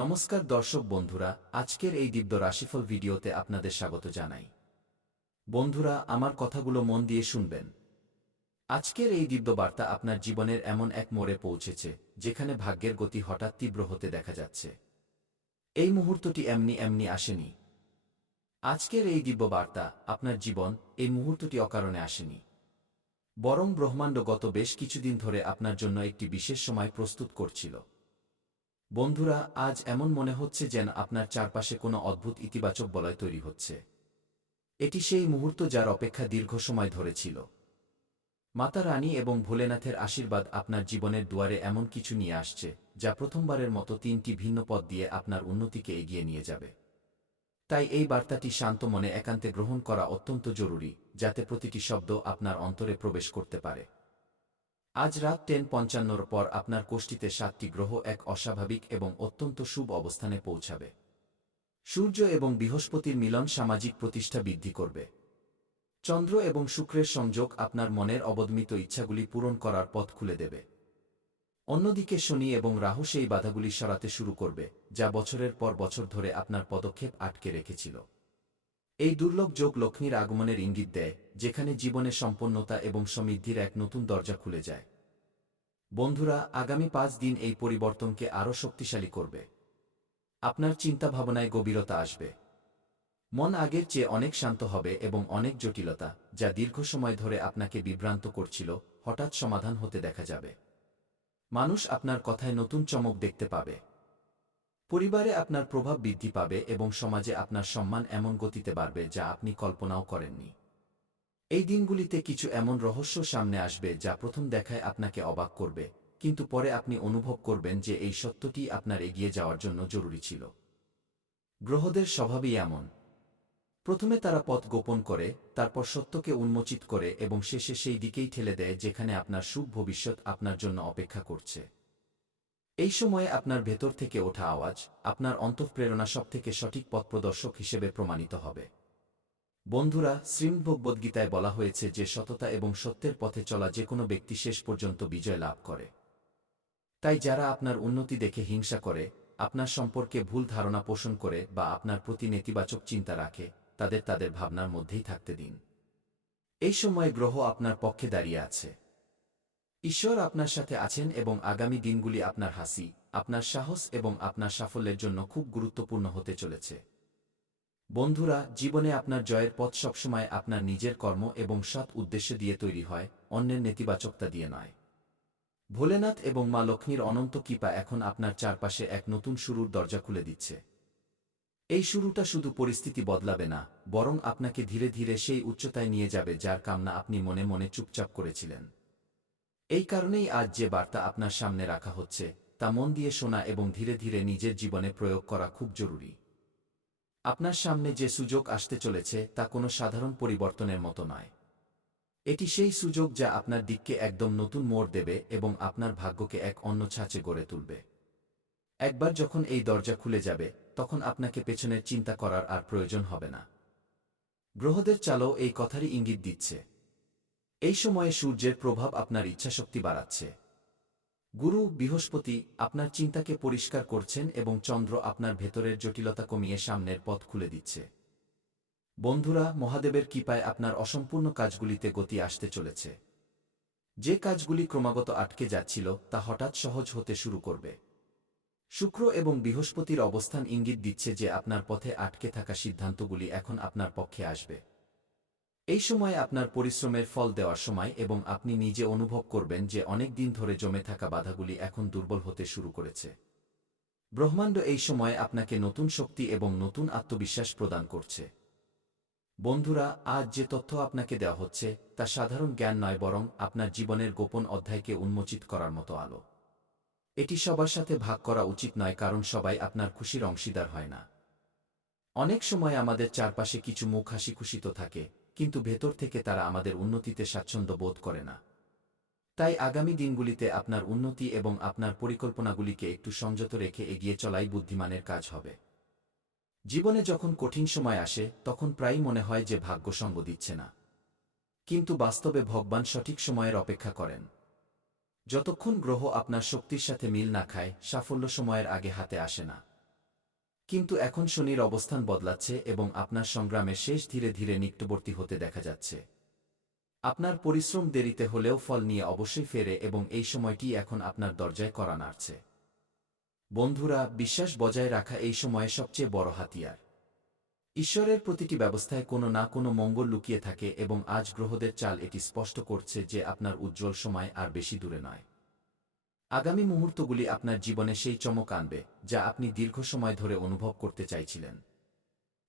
নমস্কার দর্শক বন্ধুরা, আজকের এই দিব্য রাশিফল ভিডিওতে আপনাদের স্বাগত জানাই। বন্ধুরা, আমার কথাগুলো মন দিয়ে শুনবেন। আজকের এই দিব্য বার্তা আপনার জীবনের এমন এক মোড়ে পৌঁছেছে যেখানে ভাগ্যের গতি হঠাৎ তীব্র হতে দেখা যাচ্ছে। এই মুহূর্তটি এমনি এমনি আসেনি। আজকের এই দিব্য বার্তা আপনার জীবন এই মুহূর্তটি অকারণে আসেনি, বরং ব্রহ্মাণ্ড গত বেশ কিছুদিন ধরে আপনার জন্য একটি বিশেষ সময় প্রস্তুত করছিল। বন্ধুরা, আজ এমন মনে হচ্ছে যেন আপনার চারপাশে কোনো অদ্ভুত ইতিবাচক বলয় তৈরি হচ্ছে। এটি সেই মুহূর্ত যার অপেক্ষা দীর্ঘ সময় ধরে ছিল। মাতা রানী এবং ভোলেনাথের আশীর্বাদ আপনার জীবনের দুয়ারে এমন কিছু নিয়ে আসছে যা প্রথমবারের মতো তিনটি ভিন্ন পথ দিয়ে আপনার উন্নতিকে এগিয়ে নিয়ে যাবে। তাই এই বার্তাটি শান্ত মনে একান্তে গ্রহণ করা অত্যন্ত জরুরি, যাতে প্রতিটি শব্দ আপনার অন্তরে প্রবেশ করতে পারে। আজ রাত 10:55 পর আপনার কোষ্ঠীতে 7টি গ্রহ এক অস্বাভাবিক এবং অত্যন্ত শুভ অবস্থানে পৌঁছাবে। সূর্য এবং বৃহস্পতির মিলন সামাজিক প্রতিষ্ঠা বৃদ্ধি করবে। চন্দ্র এবং শুক্রের সংযোগ আপনার মনের অবদমিত ইচ্ছাগুলি পূরণ করার পথ খুলে দেবে। অন্যদিকে শনি এবং রাহু সেই বাধাগুলি সরাতে শুরু করবে যা বছরের পর বছর ধরে আপনার পদক্ষেপ আটকে রেখেছিল। এই দুর্লভ যোগ লক্ষ্মীর আগমনের ইঙ্গিত দেয়, যেখানে জীবনে সম্পন্নতা এবং সমৃদ্ধির এক নতুন দরজা খুলে যায়। বন্ধুরা, আগামী 5 দিন এই পরিবর্তনকে আরও শক্তিশালী করবে। আপনার চিন্তাভাবনায় গভীরতা আসবে। মন আগের চেয়ে অনেক শান্ত হবে এবং অনেক জটিলতা, যা দীর্ঘ সময় ধরে আপনাকে বিভ্রান্ত করছিল, হঠাৎ সমাধান হতে দেখা যাবে। মানুষ আপনার কথায় নতুন চমক দেখতে পাবে। পরিবারে আপনার প্রভাব বৃদ্ধি পাবে এবং সমাজে আপনার সম্মান এমন গতিতে বাড়বে যা আপনি কল্পনাও করেননি। এই দিনগুলিতে কিছু এমন রহস্য সামনে আসবে যা প্রথম দেখায় আপনাকে অবাক করবে, কিন্তু পরে আপনি অনুভব করবেন যে এই সত্যটি আপনার এগিয়ে যাওয়ার জন্য জরুরি ছিল। গ্রহদের স্বভাবই এমন। প্রথমে তারা পথ গোপন করে, তারপর সত্যকে উন্মোচিত করে এবং শেষে সেই দিকেই ঠেলে দেয় যেখানে আপনার শুভ ভবিষ্যৎ আপনার জন্য অপেক্ষা করছে। এই সময়ে আপনার ভেতর থেকে ওঠা আওয়াজ, আপনার অন্তঃপ্রেরণা সবথেকে সঠিক পথপ্রদর্শক হিসেবে প্রমাণিত হবে। বন্ধুরা, শ্রীমদ্ভগবদ্গীতায় বলা হয়েছে যে সততা এবং সত্যের পথে চলা যে কোনো ব্যক্তি শেষ পর্যন্ত বিজয় লাভ করে। তাই যারা আপনার উন্নতি দেখে হিংসা করে, আপনার সম্পর্কে ভুল ধারণা পোষণ করে বা আপনার প্রতি নেতিবাচক চিন্তা রাখে, তাদের ভাবনার মধ্যেই থাকতে দিন। এই সময়ে গ্রহ আপনার পক্ষে দাঁড়িয়ে আছে। ঈশ্বর আপনার সাথে আছেন এবং আগামী দিনগুলি আপনার হাসি, আপনার সাহস এবং আপনার সাফল্যের জন্য খুব গুরুত্বপূর্ণ হতে চলেছে। বন্ধুরা, জীবনে আপনার জয়ের পথ সবসময় আপনার নিজের কর্ম এবং সৎ উদ্দেশ্য দিয়ে তৈরি হয়, অন্যের নেতিবাচকতা দিয়ে নয়। ভোলেনাথ এবং মা লক্ষ্মীর অনন্ত কৃপা এখন আপনার চারপাশে এক নতুন শুরুর দরজা খুলে দিচ্ছে। এই শুরুটা শুধু পরিস্থিতি বদলাবে না, বরং আপনাকে ধীরে ধীরে সেই উচ্চতায় নিয়ে যাবে যার কামনা আপনি মনে মনে চুপচাপ করেছিলেন। এই কারণেই আজ যে বার্তা আপনার সামনে রাখা হচ্ছে তা মন দিয়ে শোনা এবং ধীরে ধীরে নিজের জীবনে প্রয়োগ করা খুব জরুরি। আপনার সামনে যে সুযোগ আসতে চলেছে তা কোনো সাধারণ পরিবর্তনের মতো নয়। এটি সেই সুযোগ যা আপনার দিককে একদম নতুন মোড় দেবে এবং আপনার ভাগ্যকে এক অন্য ছাঁচে গড়ে তুলবে। একবার যখন এই দরজা খুলে যাবে, তখন আপনাকে পেছনের চিন্তা করার আর প্রয়োজন হবে না। গ্রহদের চালও এই কথারই ইঙ্গিত দিচ্ছে। এই সময়ে সূর্যের প্রভাব আপনার ইচ্ছাশক্তি বাড়াচ্ছে। গুরু, বৃহস্পতি আপনার চিন্তাকে পরিষ্কার করছেন এবং চন্দ্র আপনার ভেতরের জটিলতা কমিয়ে সামনের পথ খুলে দিচ্ছে। বন্ধুরা, মহাদেবের কৃপায় আপনার অসম্পূর্ণ কাজগুলিতে গতি আসতে চলেছে। যে কাজগুলি ক্রমাগত আটকে যাচ্ছিল তা হঠাৎ সহজ হতে শুরু করবে। শুক্র এবং বৃহস্পতির অবস্থান ইঙ্গিত দিচ্ছে যে আপনার পথে আটকে থাকা সিদ্ধান্তগুলি এখন আপনার পক্ষে আসবে। এই সময়ে আপনার পরিশ্রমের ফল দেওয়ার সময় এবং আপনি নিজে অনুভব করবেন যে অনেক দিন ধরে জমে থাকা বাধাগুলি এখন দুর্বল হতে শুরু করেছে। ব্রহ্মাণ্ড এই সময়ে আপনাকে নতুন শক্তি এবং নতুন আত্মবিশ্বাস প্রদান করছে। বন্ধুরা, আজ যে তথ্য আপনাকে দেওয়া হচ্ছে তা সাধারণ জ্ঞান নয়, বরং আপনার জীবনের গোপন অধ্যায়কে উন্মোচিত করার মতো আলো। এটি সবার সাথে ভাগ করা উচিত নয়, কারণ সবাই আপনার খুশির অংশীদার হয় না। অনেক সময় আমাদের চারপাশে কিছু মুখ হাসি খুশি তো থাকে, কিন্তু ভেতর থেকে তারা আমাদের উন্নতিতে স্বাচ্ছন্দ্য বোধ করে না। তাই আগামী দিনগুলিতে আপনার উন্নতি এবং আপনার পরিকল্পনাগুলিকে একটু সংযত রেখে এগিয়ে চলাই বুদ্ধিমানের কাজ হবে। জীবনে যখন কঠিন সময় আসে তখন প্রায়ই মনে হয় যে ভাগ্য সঙ্গ দিচ্ছে না, কিন্তু বাস্তবে ভগবান সঠিক সময়ের অপেক্ষা করেন। যতক্ষণ গ্রহ আপনার শক্তির সাথে মিল না খায়, সাফল্য সময়ের আগে হাতে আসে না। কিন্তু এখন শনির অবস্থান বদলাচ্ছে এবং আপনার সংগ্রামের শেষ ধীরে ধীরে নিকটবর্তী হতে দেখা যাচ্ছে। আপনার পরিশ্রম দেরিতে হলেও ফল নিয়ে অবশ্যই ফেরে এবং এই সময়টি এখন আপনার দরজায় কড়া নাড়ছে। বন্ধুরা, বিশ্বাস বজায় রাখা এই সময়ে সবচেয়ে বড় হাতিয়ার। ঈশ্বরের প্রতিটি ব্যবস্থায় কোনো না কোনো মঙ্গল লুকিয়ে থাকে এবং আজ গ্রহদের চাল এটি স্পষ্ট করছে যে আপনার উজ্জ্বল সময় আর বেশি দূরে নয়। আগামী মুহূর্তগুলি আপনার জীবনে সেই চমক আনবে যা আপনি দীর্ঘ সময় ধরে অনুভব করতে চাইছিলেন।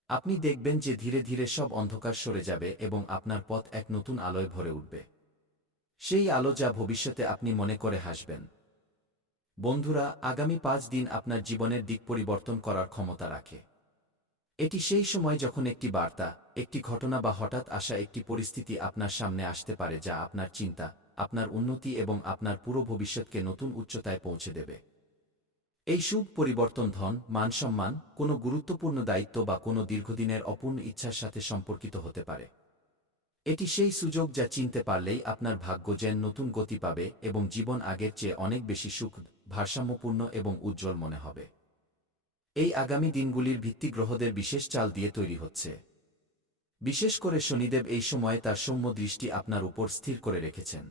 আপনি দেখবেন যে ধীরে ধীরে সব অন্ধকার সরে যাবে এবং আপনার পথ এক নতুন আলোয় ভরে উঠবে। সেই আলো যা ভবিষ্যতে আপনি মনে করে হাসবেন। বন্ধুরা, আগামী 5 দিন আপনার জীবনের দিক পরিবর্তন করার ক্ষমতা রাখে। এটি সেই সময় যখন একটি বার্তা, একটি ঘটনা বা হঠাৎ আসা একটি পরিস্থিতি আপনার সামনে আসতে পারে যা আপনার চিন্তা, আপনার উন্নতি এবং আপনার পুরো ভবিষ্যৎকে নতুন উচ্চতায় পৌঁছে দেবে। এই শুভ পরিবর্তন ধন, মান-সম্মান, কোনো গুরুত্বপূর্ণ দায়িত্ব বা কোনো দীর্ঘদিনের অপূর্ণ ইচ্ছার সাথে সম্পর্কিত হতে পারে। এটি সেই সুযোগ যা চিনতে পারলেই আপনার ভাগ্য যেন নতুন গতি পাবে এবং জীবন আগের চেয়ে অনেক বেশি সুখ, ভারসাম্যপূর্ণ এবং উজ্জ্বল মনে হবে। এই আগামী দিনগুলির ভিত্তি গ্রহদের বিশেষ চাল দিয়ে তৈরি হচ্ছে। বিশেষ করে শনিদেব এই সময়ে তার সৌম্য দৃষ্টি আপনার উপর স্থির করে রেখেছেন।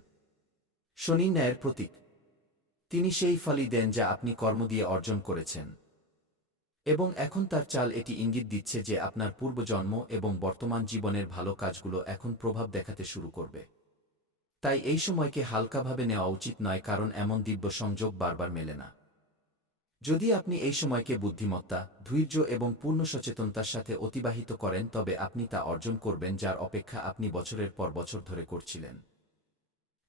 শনি ন্যায়ের প্রতীক। তিনি সেই ফলই দেন যা আপনি কর্ম দিয়ে অর্জন করেছেন। এবং এখন তার চাল এটি ইঙ্গিত দিচ্ছে যে আপনার পূর্বজন্ম এবং বর্তমান জীবনের ভালো কাজগুলো এখন প্রভাব দেখাতে শুরু করবে। তাই এই সময়কে হালকাভাবে নেওয়া উচিত নয়, কারণ এমন দিব্য সংযোগ বারবার মেলে না। যদি আপনি এই সময়কে বুদ্ধিমত্তা, ধৈর্য এবং পূর্ণ সচেতনতার সাথে অতিবাহিত করেন তবে আপনি তা অর্জন করবেন যার অপেক্ষা আপনি বছরের পর বছর ধরে করছিলেন।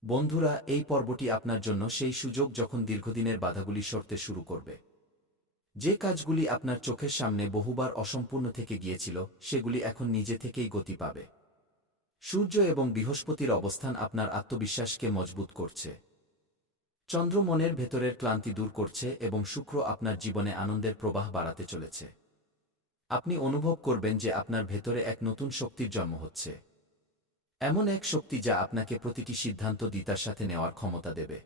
বন্ধুরা, এই পর্বটি আপনার জন্য সেই সুযোগ যখন দীর্ঘদিনের বাধাগুলি সরতে শুরু করবে। যে কাজগুলি আপনার চোখের সামনে বহুবার অসম্পূর্ণ থেকে গিয়েছিল সেগুলি এখন নিজে থেকেই গতি পাবে। সূর্য এবং বৃহস্পতির অবস্থান আপনার আত্মবিশ্বাসকে মজবুত করছে। চন্দ্র মনের ভেতরের ক্লান্তি দূর করছে এবং শুক্র আপনার জীবনে আনন্দের প্রবাহ বাড়াতে চলেছে। আপনি অনুভব করবেন যে আপনার ভেতরে এক নতুন শক্তির জন্ম হচ্ছে। এমন এক শক্তি যা আপনাকে প্রতিটি সিদ্ধান্ত দ্বিতার সাথে নেওয়ার ক্ষমতা দেবে।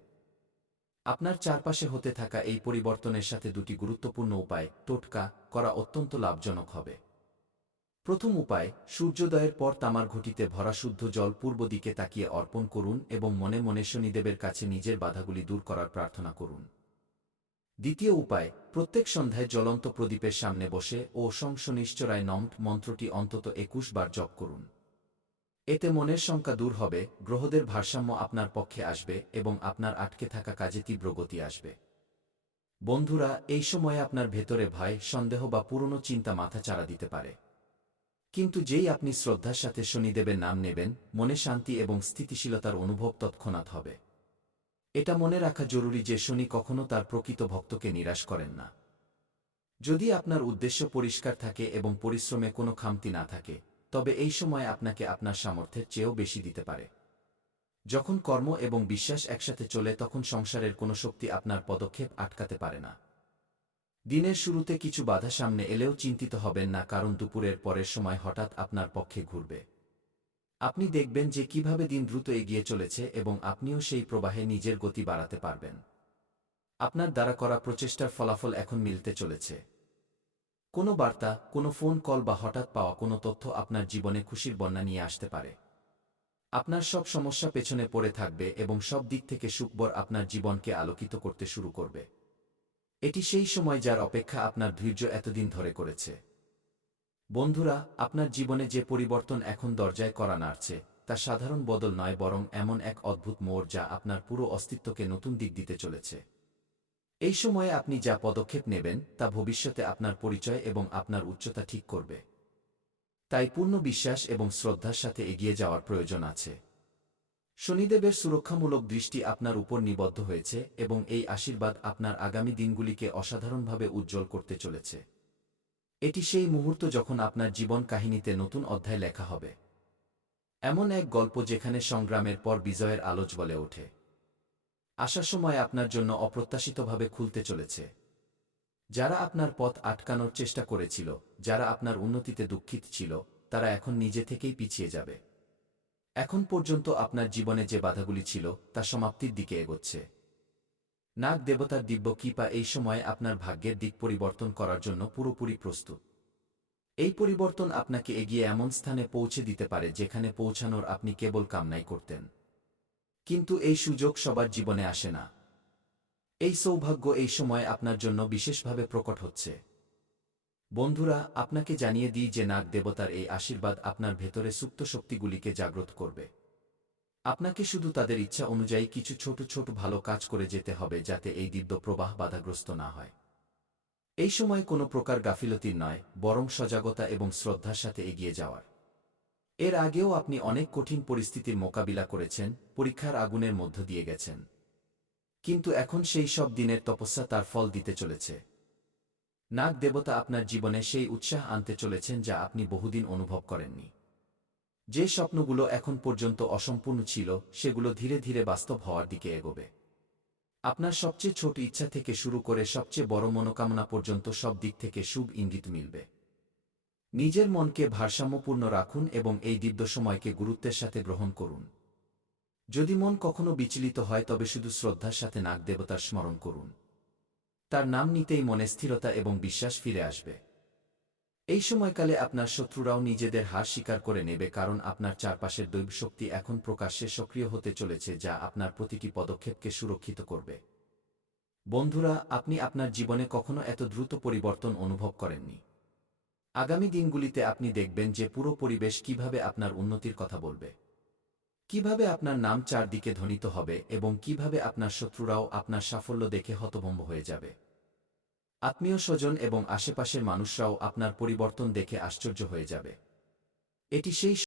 আপনার চারপাশে হতে থাকা এই পরিবর্তনের সাথে দুটি গুরুত্বপূর্ণ উপায় টোটকা করা অত্যন্ত লাভজনক হবে। প্রথম উপায়, সূর্যোদয়ের পর তামার ঘটিতে ভরা শুদ্ধ জল পূর্ব দিকে তাকিয়ে অর্পণ করুন এবং মনে মনে শনিদেবের কাছে নিজের বাধাগুলি দূর করার প্রার্থনা করুন। দ্বিতীয় উপায়, প্রত্যেক সন্ধ্যায় জ্বলন্ত প্রদীপের সামনে বসে ও শং শনিশ্চরায় নম মন্ত্রটি অন্তত 21 বার জপ করুন। এতে মনের শঙ্কা দূর হবে, গ্রহদের ভারসাম্য আপনার পক্ষে আসবে এবং আপনার আটকে থাকা কাজে তীব্র গতি আসবে। বন্ধুরা, এই সময়ে আপনার ভেতরে ভয়, সন্দেহ বা পুরনো চিন্তা মাথাচাড়া দিতে পারে। কিন্তু যেই আপনি শ্রদ্ধার সাথে শনিদেবের নাম নেবেন, মনে শান্তি এবং স্থিতিশীলতার অনুভব তৎক্ষণাৎ হবে। এটা মনে রাখা জরুরি যে শনি কখনো তার প্রকৃত ভক্তকে নিরাশ করেন না। যদি আপনার উদ্দেশ্য পরিষ্কার থাকে এবং পরিশ্রমে কোনো খামতি না থাকে, তবে এই সময় আপনাকে আপনার সামর্থ্যের চেয়েও বেশি দিতে পারে। যখন কর্ম এবং বিশ্বাস একসাথে চলে তখন সংসারের কোনো শক্তি আপনার পদক্ষেপ আটকাতে পারে না। দিনের শুরুতে কিছু বাধা সামনে এলেও চিন্তিত হবেন না, কারণ দুপুরের পরের সময় হঠাৎ আপনার পক্ষে ঘুরবে। আপনি দেখবেন যে কিভাবে দিন দ্রুত এগিয়ে চলেছে এবং আপনিও সেই প্রবাহে নিজের গতি বাড়াতে পারবেন। আপনার দ্বারা করা প্রচেষ্টার ফলাফল এখন মিলতে চলেছে। কোনো বার্তা, কোনো ফোন কল বা হঠাৎ পাওয়া কোনো তথ্য আপনার জীবনে খুশির বন্যা নিয়ে আসতে পারে। আপনার সব সমস্যা পেছনে পড়ে থাকবে এবং সব দিক থেকে সুখবর আপনার জীবনকে আলোকিত করতে শুরু করবে। এটি সেই সময় যার অপেক্ষা আপনার ধৈর্য এতদিন ধরে করেছে। বন্ধুরা, আপনার জীবনে যে পরিবর্তন এখন দরজায় কড়া নাড়ছে তা সাধারণ বদল নয়, বরং এমন এক অদ্ভুত মোড় যা আপনার পুরো অস্তিত্বকে নতুন দিক দিতে চলেছে। এই সময়ে আপনি যা পদক্ষেপ নেবেন তা ভবিষ্যতে আপনার পরিচয় এবং আপনার উচ্চতা ঠিক করবে। তাই পূর্ণ বিশ্বাস এবং শ্রদ্ধার সাথে এগিয়ে যাওয়ার প্রয়োজন আছে। শনিদেবের সুরক্ষামূলক দৃষ্টি আপনার উপর নিবদ্ধ হয়েছে এবং এই আশীর্বাদ আপনার আগামী দিনগুলিকে অসাধারণভাবে উজ্জ্বল করতে চলেছে। এটি সেই মুহূর্ত যখন আপনার জীবন কাহিনীতে নতুন অধ্যায় লেখা হবে। এমন এক গল্প যেখানে সংগ্রামের পর বিজয়ের আলো জ্বলে ওঠে। আসার সময় আপনার জন্য অপ্রত্যাশিতভাবে খুলতে চলেছে। যারা আপনার পথ আটকানোর চেষ্টা করেছিল, যারা আপনার উন্নতিতে দুঃখিত ছিল, তারা এখন নিজে থেকেই পিছিয়ে যাবে। এখন পর্যন্ত আপনার জীবনে যে বাধাগুলি ছিল তা সমাপ্তির দিকে এগোচ্ছে। নাগ দেবতার দিব্য কৃপা এই সময়ে আপনার ভাগ্যের দিক পরিবর্তন করার জন্য পুরোপুরি প্রস্তুত। এই পরিবর্তন আপনাকে এগিয়ে এমন স্থানে পৌঁছে দিতে পারে যেখানে পৌঁছানোর আপনি কেবল কামনাই করতেন। কিন্তু এই সুযোগ সবার জীবনে আসে না। এই সৌভাগ্য এই সময় আপনার জন্য বিশেষভাবে প্রকট হচ্ছে। বন্ধুরা, আপনাকে জানিয়ে দিই যে নাগ দেবতার এই আশীর্বাদ আপনার ভেতরে সুপ্ত শক্তিগুলিকে জাগ্রত করবে। আপনাকে শুধু তাদের ইচ্ছা অনুযায়ী কিছু ছোট ছোট ভালো কাজ করে যেতে হবে যাতে এই দিব্য প্রবাহ বাধাগ্রস্ত না হয়। এই সময় কোনো প্রকার গাফিলতির নয়, বরং সজাগতা এবং শ্রদ্ধার সাথে এগিয়ে যাওয়ার। এর আগেও আপনি অনেক কঠিন পরিস্থিতির মোকাবিলা করেছেন, পরীক্ষার আগুনের মধ্য দিয়ে গেছেন। কিন্তু এখন সেই সব দিনের তপস্যা তার ফল দিতে চলেছে। নাগ দেবতা আপনার জীবনে সেই উৎসাহ আনতে চলেছেন যা আপনি বহুদিন অনুভব করেননি। যে স্বপ্নগুলো এখন পর্যন্ত অসম্পূর্ণ ছিল সেগুলো ধীরে ধীরে বাস্তব হওয়ার দিকে এগোবে। আপনার সবচেয়ে ছোট ইচ্ছা থেকে শুরু করে সবচেয়ে বড় মনোকামনা পর্যন্ত সব দিক থেকে শুভ ইঙ্গিত মিলবে। নিজের মনকে ভারসাম্যপূর্ণ রাখুন এবং এই দিব্য সময়কে গুরুত্বের সাথে গ্রহণ করুন। যদি মন কখনো বিচলিত হয় তবে শুধু শ্রদ্ধার সাথে নাগ দেবতার স্মরণ করুন। তার নাম নিতেই মনে স্থিরতা এবং বিশ্বাস ফিরে আসবে। এই সময়কালে আপনার শত্রুরাও নিজেদের হার স্বীকার করে নেবে, কারণ আপনার চারপাশের দৈব শক্তি এখন প্রকাশ্যে সক্রিয় হতে চলেছে যা আপনার প্রতিটি পদক্ষেপকে সুরক্ষিত করবে। বন্ধুরা, আপনি আপনার জীবনে কখনো এত দ্রুত পরিবর্তন অনুভব করেননি। আগামী দিনগুলিতে আপনি দেখবেন যে পুরো পরিবেশ কিভাবে আপনার উন্নতির কথা বলবে, কিভাবে আপনার নাম চারদিকে ধ্বনিত হবে এবং কিভাবে আপনার শত্রুরাও আপনার সাফল্য দেখে হতভম্ব হয়ে যাবে। আত্মীয় স্বজন এবং আশেপাশের মানুষরাও আপনার পরিবর্তন দেখে আশ্চর্য হয়ে যাবে। এটি সেই